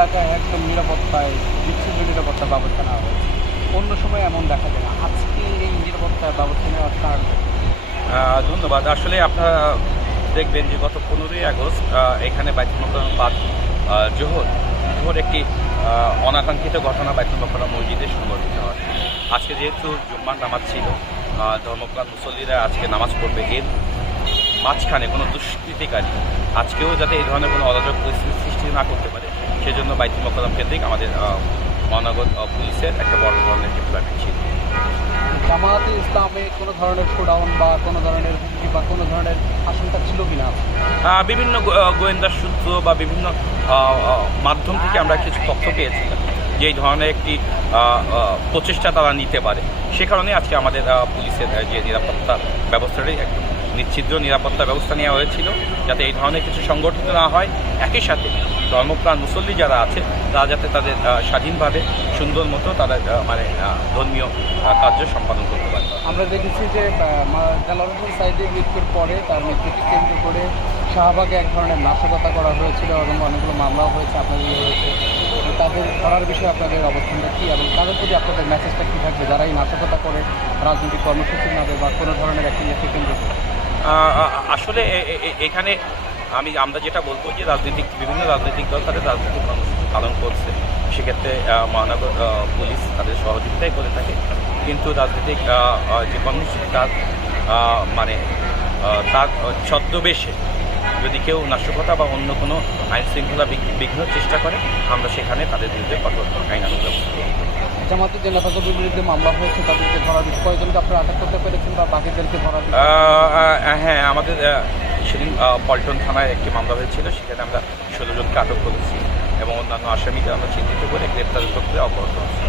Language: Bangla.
এলাকায় একদম নিরাপত্তায় বিচ্ছিন্ন নিরাপত্তার ব্যবস্থা নেওয়া হয়েছে। অন্য সময় এমন দেখা যায় না। আজকে এই নিরাপত্তার ব্যবস্থা নেওয়ার কারণ কি? ধন্যবাদ। আসলে আপনারা দেখবেন যে গত 15ই আগস্ট এখানে বাইতুল মোকাররম বাদ জোহর একটি অনাকাঙ্ক্ষিত ঘটনা বাইতুল মোকাররম মসজিদে সংঘটিত হয়। আজকে যেহেতু জুম্মার নামাজ ছিল, ধর্মপ্রাণ মুসল্লিরা আজকে নামাজ পড়বে, এর মাঝখানে কোনো দুষ্কৃতিকারী আজকেও যাতে এই ধরনের কোনো অরাজক পরিস্থিতি সৃষ্টি না করতে পারে, সেজন্য বাইতুল মোকাররম কেন্দ্রিক আমাদের মহানগর পুলিশের একটা বড় ধরনের ডিপ্লয়মেন্ট ছিল। জামায়াতে ইসলামে কোনো ধরনের শোডাউন বা কোনো ধরনের হুমকি বা কোনো ধরনের আশঙ্কা ছিল কিনা? বিভিন্ন গোয়েন্দা সূত্র বা বিভিন্ন মাধ্যম থেকে আমরা কিছু তথ্য পেয়েছিলাম যে এই ধরনের একটি প্রচেষ্টা তারা নিতে পারে। সে কারণে আজকে আমাদের পুলিশের যে নিরাপত্তা ব্যবস্থাটাই একদম নিশ্চিদ্র নিরাপত্তা ব্যবস্থা নেওয়া হয়েছিল, যাতে এই ধরনের কিছু সংগঠিত না হয়। একই সাথে ধর্মপ্রাণ মুসল্লি যারা আছে তারা যাতে তাদের স্বাধীনভাবে সুন্দর মতো তারা ধর্মীয় কার্য সম্পাদন করতে পারে। আমরা দেখেছি যে দেলোয়ার হোসেন সাঈদীর মৃত্যুর পরে তার মৃত্যুকে কেন্দ্র করে শাহবাগে এক ধরনের নাশকতা করা হয়েছিল এবং অনেকগুলো মামলাও হয়েছে, আপনাদের হয়েছে। তাদের ধরার বিষয়ে আপনাদের অবস্থানটা কী এবং তাদের প্রতি আপনাদের মেসেজটা কী থাকবে যারা এই নাশকতা করে রাজনৈতিক কর্মসূচি নেবে বা কোনো ধরনের একটা ইয়েকে কেন্দ্র করে? আসলে এখানে আমরা যেটা বলবো যে বিভিন্ন রাজনৈতিক দল তাদের রাজনৈতিক কর্মসূচি পালন করছে, সেক্ষেত্রে মহানগর পুলিশ তাদের সহযোগিতাই করে থাকে। কিন্তু রাজনৈতিক যে কর্মসূচি তার ছদ্মবেশে যদি কেউ নাশকতা বা অন্য কোনো আইন শৃঙ্খলা বিঘ্নের চেষ্টা করে, আমরা সেখানে তাদের বিরুদ্ধে কঠোর আইনানুগ ব্যবস্থা করব। জামাতের যে নেতাকর্মীর বিরুদ্ধে মামলা হয়েছে তাদেরকে ধরার বিষয়ে কয়েকজনকে আপনারা আটক করতে পেরেছেন বা বাকিদেরকে ধরার? হ্যাঁ, আমাদের সেদিন পল্টন থানায় একটি মামলা হয়েছিল, সেখানে আমরা 16 জনকে আটক করেছি এবং অন্যান্য আসামিকে আমরা চিহ্নিত করে গ্রেপ্তারের প্রক্রিয়া অব্যাহত আছে।